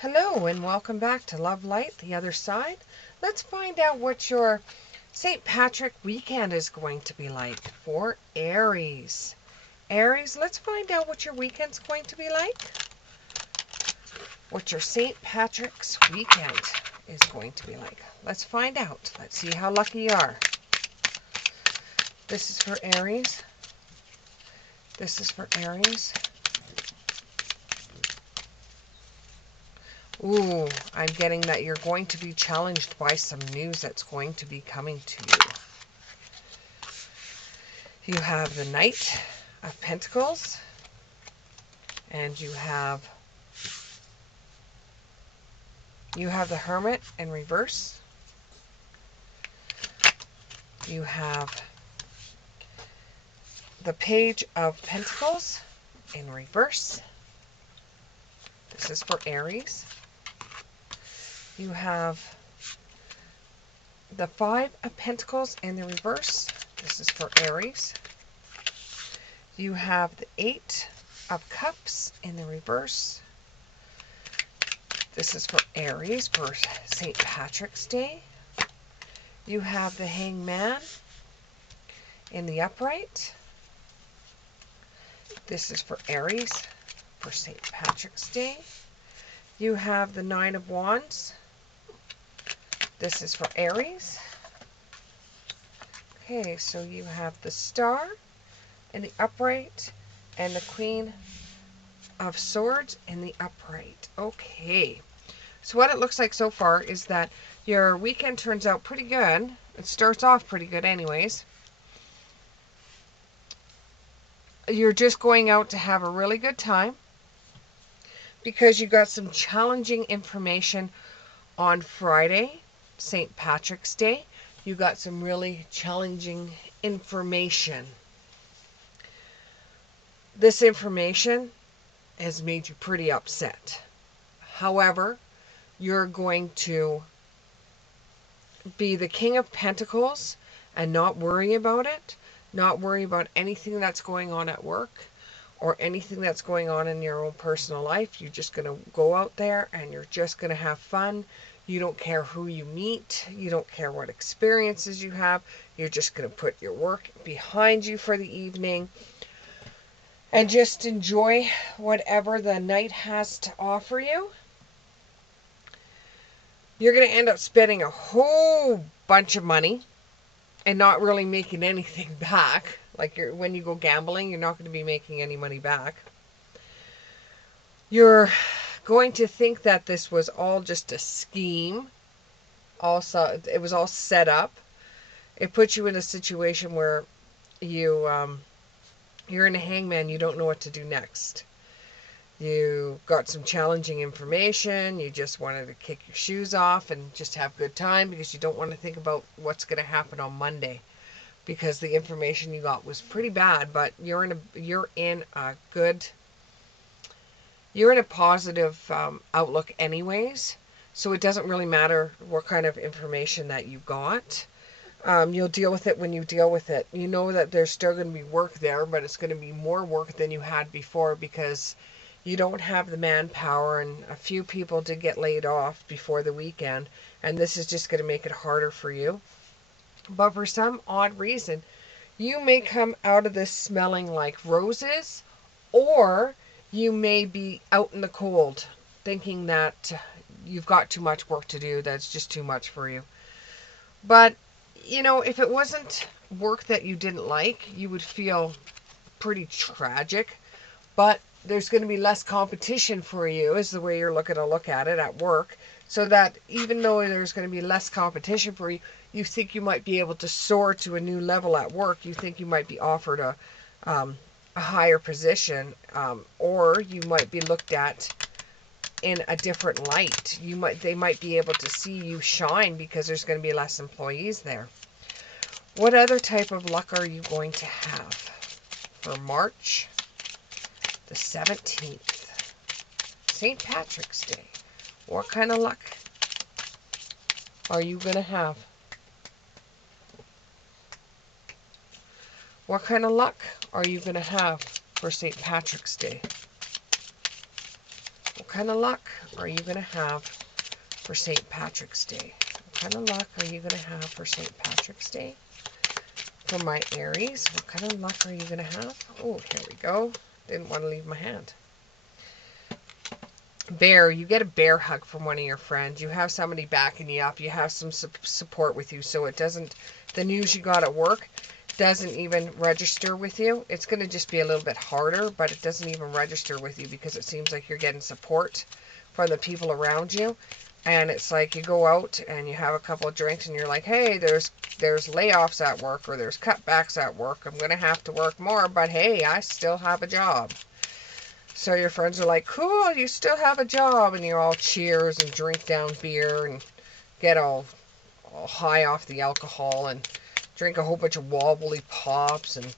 Hello and welcome back to Love Light, the other side. Let's find out what your St. Patrick weekend is going to be like for Aries. Aries, let's find out what your weekend's going to be like. What your St. Patrick's weekend is going to be like. Let's find out. Let's see how lucky you are. This is for Aries. This is for Aries. Ooh, I'm getting that you're going to be challenged by some news that's going to be coming to you. You have the Knight of Pentacles, and you have the Hermit in reverse. You have the Page of Pentacles in reverse. This is for Aries. You have the Five of Pentacles in the reverse. This is for Aries. You have the Eight of Cups in the reverse. This is for Aries for St. Patrick's Day. You have the Hangman in the upright. This is for Aries for St. Patrick's Day. You have the Nine of Wands. This is for Aries. Okay, so you have the Star in the upright and the Queen of Swords in the upright. Okay, so what it looks like so far is that your weekend turns out pretty good. It starts off pretty good anyways. You're just going out to have a really good time because you got some challenging information on Friday, St. Patrick's Day. You got some really challenging information. This information has made you pretty upset. However, you're going to be the King of Pentacles and not worry about it, not worry about anything that's going on at work or anything that's going on in your own personal life. You're just going to go out there and you're just going to have fun. You don't care who you meet. You don't care what experiences you have. You're just going to put your work behind you for the evening and just enjoy whatever the night has to offer you. You're going to end up spending a whole bunch of money and not really making anything back. Like when you go gambling, you're not going to be making any money back. You're going to think that this was all just a scheme. Also, it was all set up. It puts you in a situation where you're in a hangman. You don't know what to do next. You got some challenging information. You just wanted to kick your shoes off and just have a good time because you don't want to think about what's going to happen on Monday, because the information you got was pretty bad. But you're in a positive outlook anyways, so it doesn't really matter what kind of information that you got. You'll deal with it when you deal with it. You know that there's still going to be work there, but it's going to be more work than you had before because you don't have the manpower, and a few people did get laid off before the weekend, and this is just going to make it harder for you. But for some odd reason, you may come out of this smelling like roses, or you may be out in the cold thinking that you've got too much work to do, that's just too much for you. But, if it wasn't work that you didn't like, you would feel pretty tragic. But there's going to be less competition for you, is the way you're looking to look at it at work. So that even though there's going to be less competition for you, you think you might be able to soar to a new level at work. You think you might be offered a higher position, or you might be looked at in a different light. They might be able to see you shine because there's going to be less employees there. What other type of luck are you going to have for March the 17th? St. Patrick's Day. What kind of luck are you going to have? What kind of luck are you going to have for St. Patrick's Day? What kind of luck are you going to have for St. Patrick's Day? What kind of luck are you going to have for St. Patrick's Day? For my Aries, what kind of luck are you going to have? Oh, here we go. Didn't want to leave my hand. Bear, you get a bear hug from one of your friends. You have somebody backing you up. You have some support with you, so it doesn't, the news you got at work doesn't even register with you. It's going to just be a little bit harder, but it doesn't even register with you because it seems like you're getting support from the people around you. And it's like you go out and you have a couple of drinks and you're like, hey, there's layoffs at work or there's cutbacks at work. I'm going to have to work more, but hey, I still have a job. So your friends are like, cool, you still have a job. And you all cheers and drink down beer and get all high off the alcohol and drink a whole bunch of wobbly pops and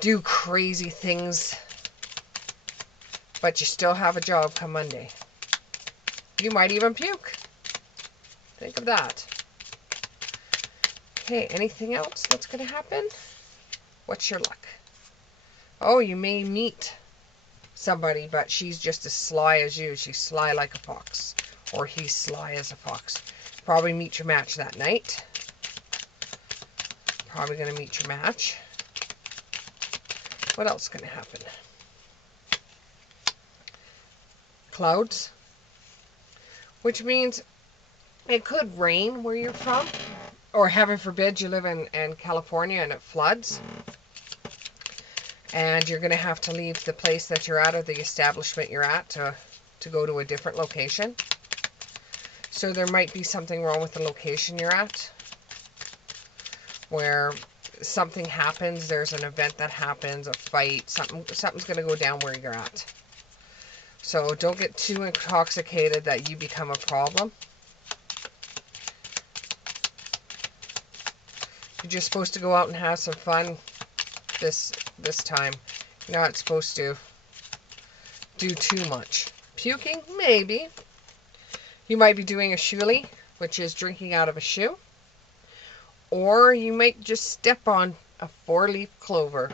do crazy things. But you still have a job come Monday. You might even puke. Think of that. Okay, anything else that's going to happen? What's your luck? Oh, you may meet somebody, but she's just as sly as you. She's sly like a fox. Or he's sly as a fox. Probably meet your match that night. Probably going to meet your match. What else is going to happen? Clouds. Which means it could rain where you're from. Or heaven forbid you live in California and it floods. And you're going to have to leave the place that you're at or the establishment you're at to go to a different location. So there might be something wrong with the location you're at. Where something happens, there's an event that happens, a fight, something's going to go down where you're at. So don't get too intoxicated that you become a problem. You're just supposed to go out and have some fun this time. You're not supposed to do too much. Puking? Maybe. You might be doing a shuli, which is drinking out of a shoe. Or you might just step on a 4-leaf clover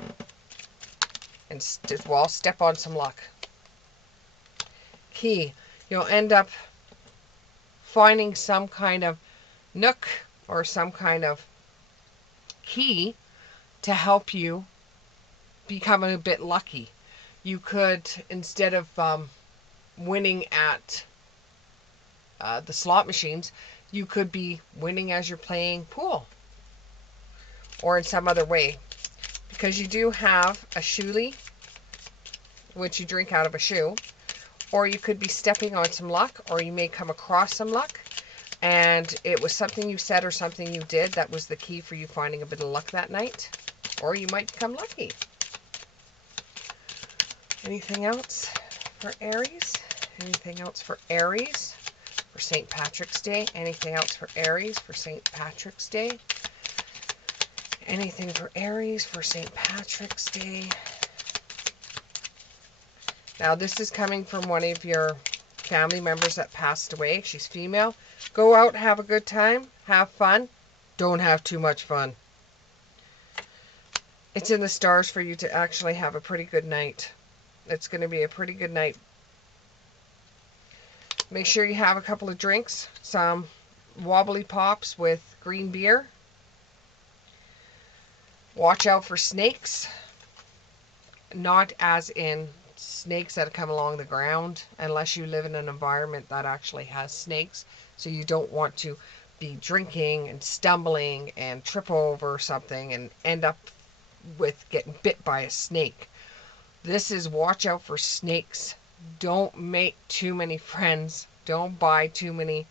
and step on some luck. Key. You'll end up finding some kind of nook or some kind of key to help you become a bit lucky. You could, instead of winning at the slot machines, you could be winning as you're playing pool or in some other way, because you do have a shuli, which you drink out of a shoe, or you could be stepping on some luck, or you may come across some luck and it was something you said or something you did that was the key for you finding a bit of luck that night, or you might become lucky. Anything else for Aries? Anything else for Aries for St. Patrick's Day? Anything else for Aries for St. Patrick's Day? Anything for Aries for St. Patrick's Day? Now, this is coming from one of your family members that passed away. She's female. Go out, have a good time, have fun. Don't have too much fun. It's in the stars for you to actually have a pretty good night. It's going to be a pretty good night. Make sure you have a couple of drinks, some wobbly pops with green beer. Watch out for snakes. Not as in snakes that come along the ground, unless you live in an environment that actually has snakes. So you don't want to be drinking and stumbling and trip over something and end up with getting bit by a snake. This is watch out for snakes. Don't make too many friends. Don't buy too many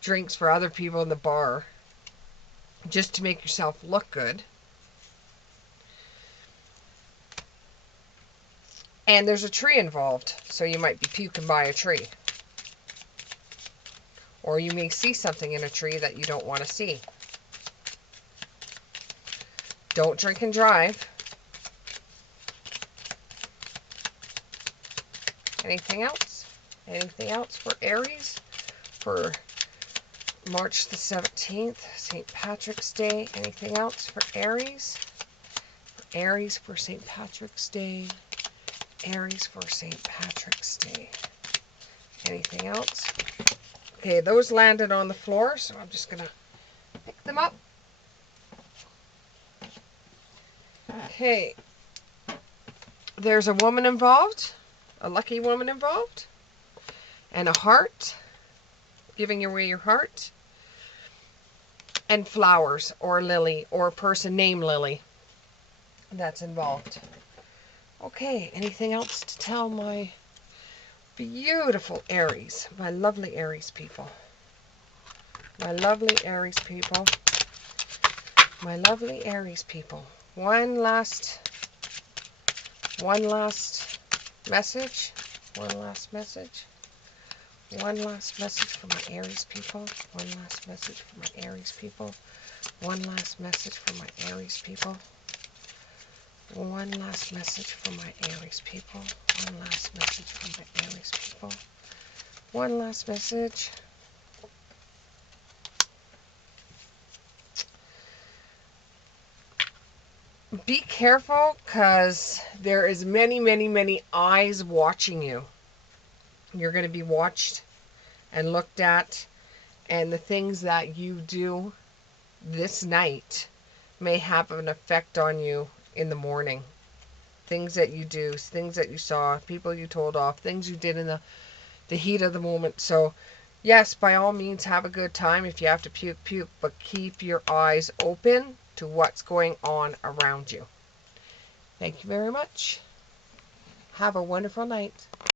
drinks for other people in the bar just to make yourself look good. And there's a tree involved, so you might be puking by a tree. Or you may see something in a tree that you don't want to see. Don't drink and drive. Anything else? Anything else for Aries for March the 17th, St. Patrick's Day? Anything else for Aries? For Aries for St. Patrick's Day. Aries for St. Patrick's Day. Anything else? Okay, those landed on the floor, so I'm just going to pick them up. Okay. There's a woman involved, a lucky woman involved, and a heart, giving away your heart, and flowers, or lily, or a person named Lily that's involved. Okay, anything else to tell my beautiful Aries, my lovely Aries people? My lovely Aries people. My lovely Aries people. One last message. One last message. One last message for my Aries people. One last message for my Aries people. One last message for my Aries people. One last message for my Aries people. One last message for my Aries people. One last message. Be careful, because there is many eyes watching you. You're going to be watched and looked at, and the things that you do this night may have an effect on you in the morning. Things that you do, things that you saw, people you told off, things you did in the heat of the moment. So yes, by all means, have a good time. If you have to puke, puke, but keep your eyes open to what's going on around you. Thank you very much. Have a wonderful night.